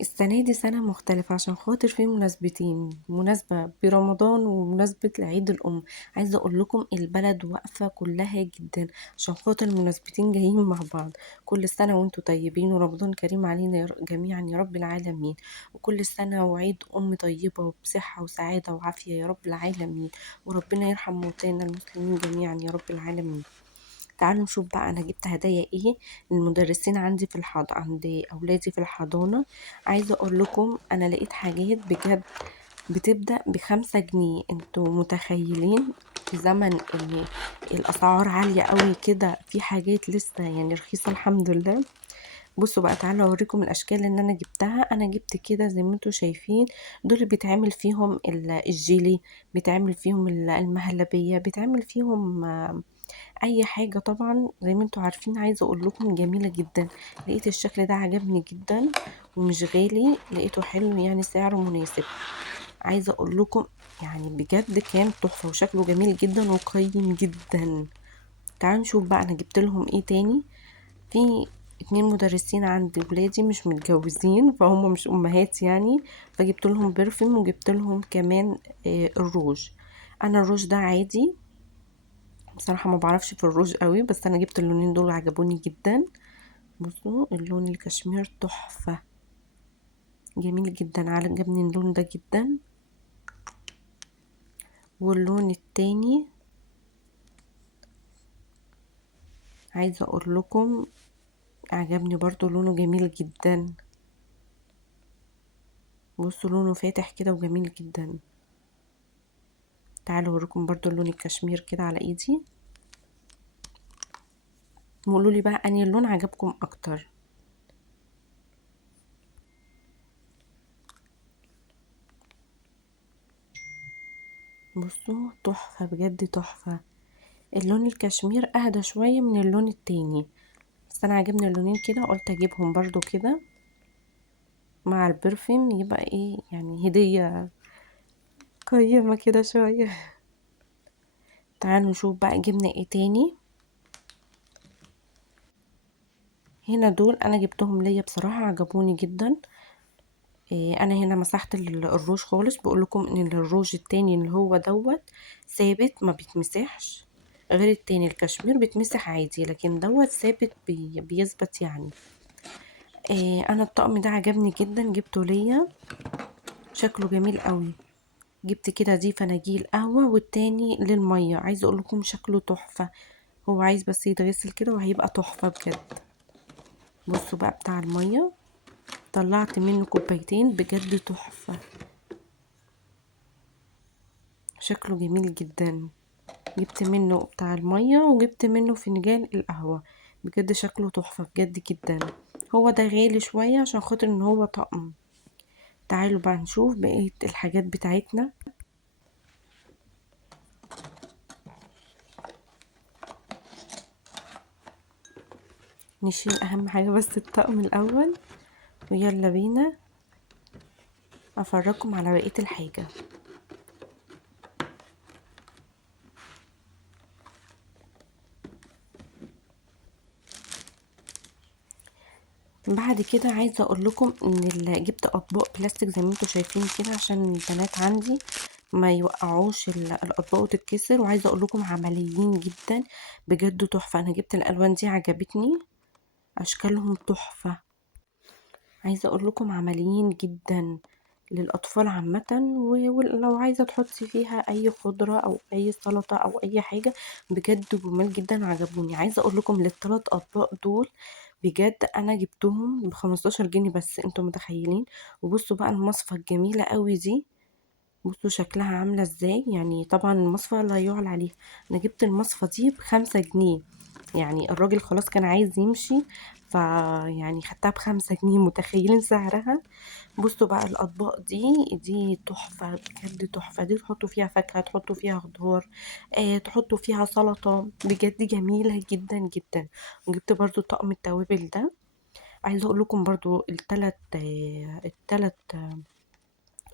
السنة دي سنة مختلفة عشان خاطر في مناسبتين، مناسبة برمضان ومناسبة لعيد الأم. عايزة أقول لكم البلد واقفة كلها جدا عشان خاطر المناسبتين جايين مع بعض. كل سنة وانتوا طيبين ورمضان كريم علينا جميعا يا رب العالمين. وكل سنة وعيد أم طيبة وبصحة وسعادة وعافية يا رب العالمين. وربنا يرحم موتانا المسلمين جميعا يا رب العالمين. تعالوا نشوف بقى انا جبت هدايا ايه للمدرسين عندي في عند اولادي في الحضانة. عايزة اقول لكم انا لقيت حاجات بجد بتبدأ ب5 جنيه. انتوا متخيلين في زمن ان الاسعار عالية قوي كده في حاجات لسه يعني رخيصة الحمد لله. بصوا بقى تعالوا اوريكم الاشكال اللي انا جبتها. انا جبت كده زي ما انتوا شايفين، دول اللي بيتعمل فيهم الجيلي، بيتعمل فيهم المهلبية، بيتعمل فيهم اي حاجة طبعا زي ما انتوا عارفين. عايزة اقول لكم جميلة جدا. لقيت الشكل ده عجبني جدا ومش غالي، لقيته حلو يعني سعره مناسب. عايزة اقول لكم يعني بجد كان تحفة وشكله جميل جدا وقيم جدا. تعالوا نشوف بقى انا جبت لهم ايه تاني. في 2 مدرسين عند ولادي مش متجوزين فهم مش امهات يعني، فجبت لهم برفيوم وجبت لهم كمان الروج. انا الروج ده عادي بصراحة ما بعرفش في الروج قوي، بس انا جبت اللونين دول عجبوني جدا. بصوا اللون الكشمير تحفة جميل جدا، عجبني اللون ده جدا. واللون التاني عايزة اقول لكم عجبني برضو لونه جميل جدا. بصوا لونه فاتح كده وجميل جدا. تعالوا اوريكم برضو اللون الكشمير كده على ايدي وقولوا لي بقى انهي لون عجبكم اكتر. بصوا تحفة بجد تحفة. اللون الكشمير اهدى شوية من اللون التاني، بس انا عجبني اللونين كده قلت اجيبهم برضو كده مع البرفيوم يبقى ايه يعني هدية قيمة كده شوية. تعالوا نشوف بقى جبنا ايه تاني. هنا دول انا جبتهم ليا بصراحة عجبوني جدا. إيه انا هنا مسحت الروج خالص، بقول لكم ان الروج التاني اللي هو دوت ثابت ما بيتمسحش، غير التاني الكشمير بيتمسح عادي لكن دوت ثابت بيثبت يعني. إيه انا الطقم ده عجبني جدا جبته ليا، شكله جميل قوي. جبت كده دي فناجيل قهوة والتاني للمية. عايزة اقول لكم شكله تحفة، هو عايز بس يتغسل كده وهيبقى تحفة بجد. بصوا بقى بتاع المية طلعت منه كوبايتين بجد تحفة، شكله جميل جدا. جبت منه بتاع المية وجبت منه فنجان القهوة، بجد شكله تحفة بجد جدا. هو ده غالي شوية عشان خاطر ان هو طقم. تعالوا بقى نشوف بقية الحاجات بتاعتنا. نشيل اهم حاجة بس الطقم الاول ويلا بينا افرجكم على بقية الحاجة. بعد كده عايزه اقول لكم ان جبت اطباق بلاستيك زي ما انتم شايفين كده عشان البنات عندي ما يوقعوش الاطباق وتتكسر. وعايزه اقول لكم عمليين جدا بجد تحفه. انا جبت الالوان دي عجبتني، اشكالهم تحفه. عايزه اقول لكم عمليين جدا للاطفال عامه. ولو عايزه تحطي فيها اي خضره او اي سلطه او اي حاجه بجد جمال جدا عجبوني. عايزه اقول لكم لل3 اطباق دول بجد انا جبتهم ب15 جنيه بس، انتوا متخيلين؟ وبصوا بقى المصفى الجميله قوي دي، بصوا شكلها عامله ازاي. يعني طبعا المصفى لا يعلى عليها. انا جبت المصفى دي ب5 جنيه، يعني الراجل خلاص كان عايز يمشي يعني خدتها ب5 جنيه، متخيلين سعرها؟ بصوا بقى الاطباق دي تحفه بجد تحفه. دي تحطوا فيها فاكهه، تحطوا فيها خضار، تحطوا فيها سلطه، بجد جميله جدا جدا. وجبت برضو طقم التوابل ده. عايزه اقول لكم برضو التلات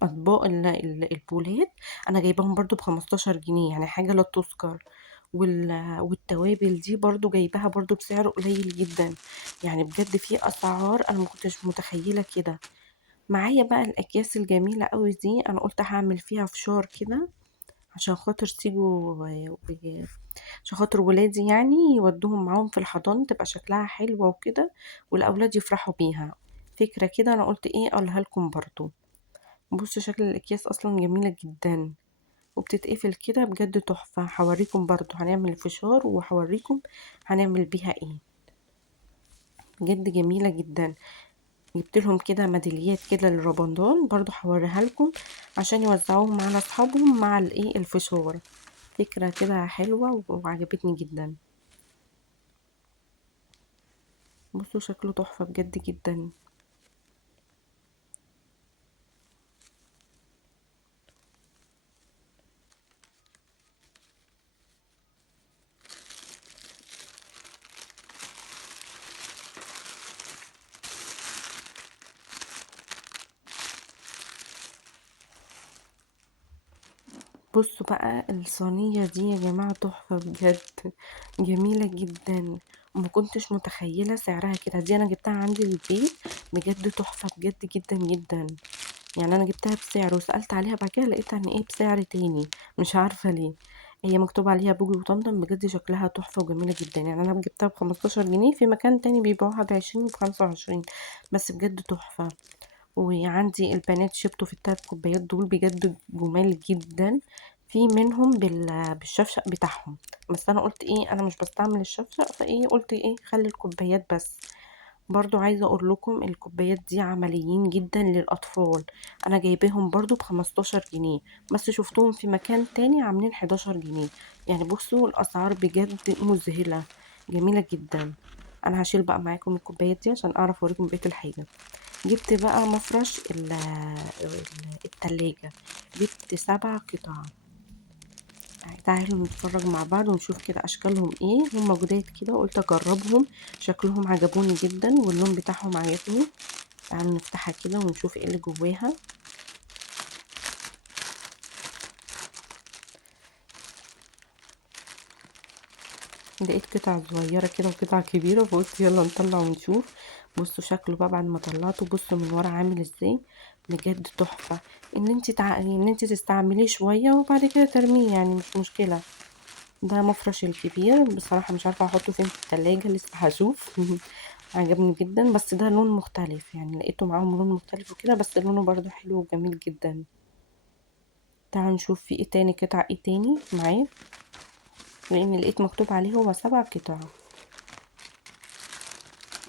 اطباق البولات انا جايباهم برضو ب15 جنيه، يعني حاجه لا تذكر. والتوابل دي برضو جايباها برضو بسعر قليل جدا، يعني بجد في اسعار انا ما كنتش متخيله كده. معايا بقى الاكياس الجميله قوي دي، انا قلت هعمل فيها فشار كده عشان خاطر تيجوا عشان خاطر ولادي يعني يودوهم معاهم في الحضانة، تبقى شكلها حلوة وكده، والأولاد يفرحوا بيها. فكرة كده أنا قلت إيه أقولها لكم برضو. بصوا شكل الأكياس أصلا جميلة جدا، وبتتقفل كده بجد تحفة. هوريكم برضو هنعمل الفشار، وهوريكم هنعمل بيها ايه. بجد جميلة جدا. جبت لهم كده ميداليات كده للرمضان برضو، هوريها لكم عشان يوزعوهم على اصحابهم مع الايه الفشار. فكرة كده حلوة وعجبتني جدا. بصوا شكله تحفة بجد جدا. بصوا بقى الصينية دي يا جماعة تحفة بجد، جميلة جدا. وما كنتش متخيلة سعرها كده. دي انا جبتها عندي البيت، بجد تحفة بجد جدا جدا. يعني انا جبتها بسعر وسألت عليها بعد كده لقيتها ان ايه بسعر تاني، مش عارفة ليه. هي مكتوب عليها بوجي وطمطم، بجد شكلها تحفة وجميلة جدا. يعني انا جبتها ب15 جنيه، في مكان تاني بيبيعوها ب20 وب25، بس بجد تحفة. وعندي البنات شربوا في ال3 كوبايات دول بجد جمال جدا. في منهم بالشفشق بتاعهم، بس انا قلت ايه انا مش بستعمل الشفشق، فايه قلت ايه خلي الكوبايات بس. برضو عايزة اقول لكم الكوبايات دي عمليين جدا للاطفال. انا جايباهم برضو ب15 جنيه، بس شفتهم في مكان تاني عاملين 11 جنيه. يعني بصوا الاسعار بجد مذهلة، جميلة جدا. انا هشيل بقى معاكم الكوبايات دي عشان اعرف اوريكم بقية الحاجة. جبت بقى مفرش التلاجة، جبت 7 قطع. تعالوا نتفرج مع بعض ونشوف كده اشكالهم ايه. هم جداد كده قلت اجربهم، شكلهم عجبوني جدا واللون بتاعهم عجبني. تعالوا نفتحها كده ونشوف ايه اللي جواها. لقيت قطع صغيرة كده وقطع كبيرة، فقلت يلا نطلع ونشوف. بصوا شكله بقى بعد ما طلعته، بصوا من ورا عامل ازاي. بجد تحفة. ان انت تستعمليه شوية وبعد كده ترميه، يعني مش مشكلة. ده مفرش الكبير بصراحة، مش عارفة احطه فين في التلاجة، لسه هشوف. عجبني جدا، بس ده لون مختلف، يعني لقيته معاهم لون مختلف وكده، بس لونه برضو حلو وجميل جدا. تعالوا نشوف في ايه تاني، قطع ايه تاني معاه، لان لقيت مكتوب عليه هو 7 قطع.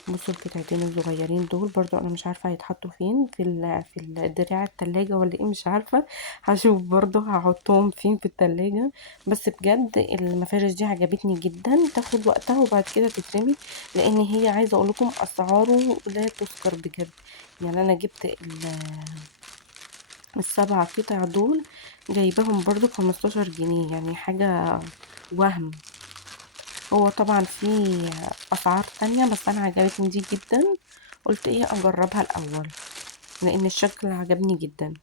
بصوا القطعتين الصغيرين دول برضو انا مش عارفه هيتحطوا فين في الدراع التلاجة ولا ايه، مش عارفه. هشوف برضو هحطهم فين في التلاجة. بس بجد المفارش دي عجبتني جدا، تاخد وقتها وبعد كده تترمي. لان هي عايزه اقول لكم اسعاره لا تذكر بجد. يعني انا جبت ال7 قطع دول، جايباهم برضو ب15 جنيه، يعني حاجه وهم. هو طبعا في اسعار تانية، بس انا عجبتني دي جدا. قلت ايه اجربها الاول لان الشكل عجبني جدا.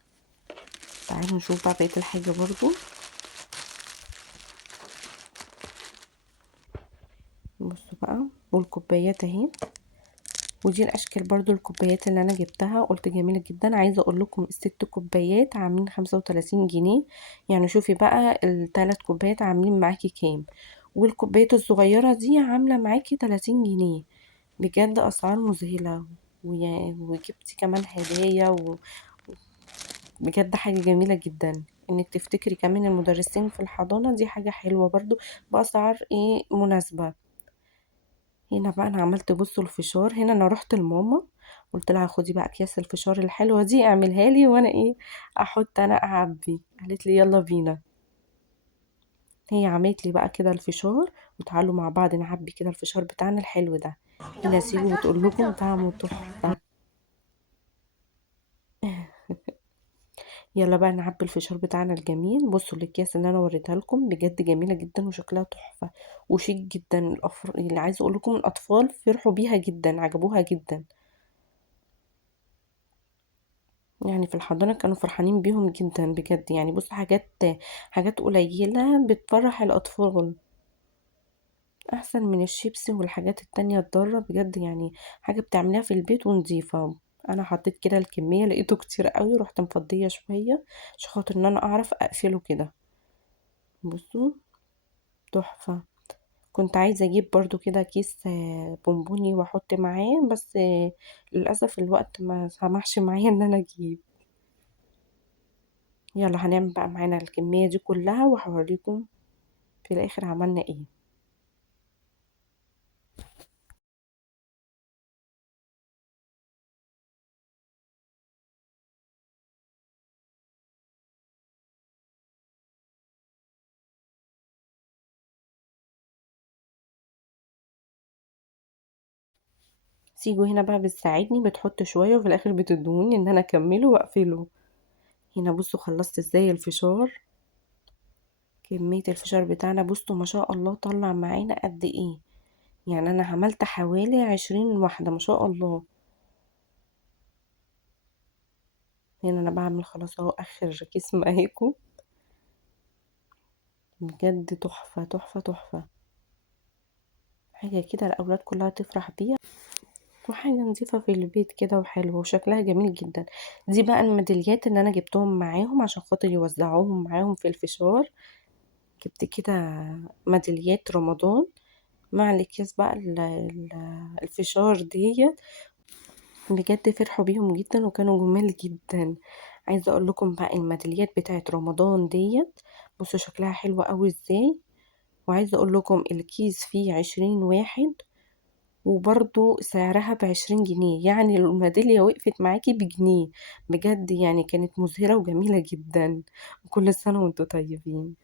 تعالوا نشوف بقى بقية الحاجة برضو. بصوا بقى، والكوبايات اهي. ودي الاشكال برضو الكوبايات اللي انا جبتها، قلت جميلة جدا. عايزة اقول لكم ال6 كوبايات عاملين 35 جنيه. يعني شوفي بقى ال3 كوبايات عاملين معاكي كام، والكوبايات الصغيرة دي عاملة معاكي 30 جنيه. بجد اسعار مذهلة. وجبتي كمان هدايا بجد حاجة جميلة جدا. انك تفتكري كمان المدرسين في الحضانة، دي حاجة حلوة برضو، بأسعار ايه مناسبة. هنا بقى انا عملت بصوا الفشار. هنا انا رحت لماما قلت لها خدي بقى اكياس الفشار الحلوة دي اعملها لي، وانا ايه احط انا اعبي. قالت لي يلا بينا. هي عملت لي بقى كده الفشار، وتعالوا مع بعض نعبي كده الفشار بتاعنا الحلو ده. هنا سيبي وتقول لكم طعمه تحفة. يلا بقى نعبي الفشار بتاعنا الجميل. بصوا الاكياس اللي انا وريتها لكم بجد جميله جدا وشكلها تحفه وشيك جدا. اللي عايزه اقول لكم الاطفال فرحوا بيها جدا، عجبوها جدا. يعني في الحضانه كانوا فرحانين بيهم جدا بجد. يعني بصوا حاجات قليله بتفرح الاطفال، احسن من الشيبسي والحاجات التانية الضارة بجد. يعني حاجه بتعمليها في البيت ونظيفه. انا حطيت كده الكميه لقيته كتير قوي، رحت مفضيه شويه عشان خاطر ان انا اعرف اقفله كده. بصوا، تحفه. كنت عايزه اجيب برضو كده كيس بونبوني واحط معاه، بس للاسف الوقت ما سمحش معايا ان انا اجيب. يلا هنعمل بقى معانا الكميه دي كلها وهوريكم في الاخر عملنا ايه. سيجو هنا بقى بتساعدني، بتحط شويه وفي الاخر بتدهوني ان انا اكمله واقفله. هنا بصوا خلصت ازاي الفشار. كميه الفشار بتاعنا بصوا ما شاء الله طلع معانا قد ايه. يعني انا عملت حوالي 20 واحدة ما شاء الله. هنا انا بعمل خلاص اهو اخر كيس ماهيكو. بجد تحفة تحفة تحفة. حاجة كده الاولاد كلها تفرح بيها، وحاجة نظيفة في البيت كده وحلوة وشكلها جميل جدا. دي بقى الميداليات اللي انا جبتهم معاهم عشان خاطر يوزعوهم معاهم في الفشار. جبت كده ميداليات رمضان مع الاكياس بقى الفشار دي. بجد فرحوا بيهم جدا وكانوا جمال جدا. عايزه اقول لكم بقى الميداليات بتاعت رمضان بصوا شكلها حلوة قوي ازاي. وعايزه اقول لكم الكيس فيه 20 واحد، وبرضو سعرها ب20 جنيه، يعني الميدالية وقفت معاكي بجنيه. بجد يعني كانت مزهرة وجميلة جدا. وكل سنة وانتوا طيبين.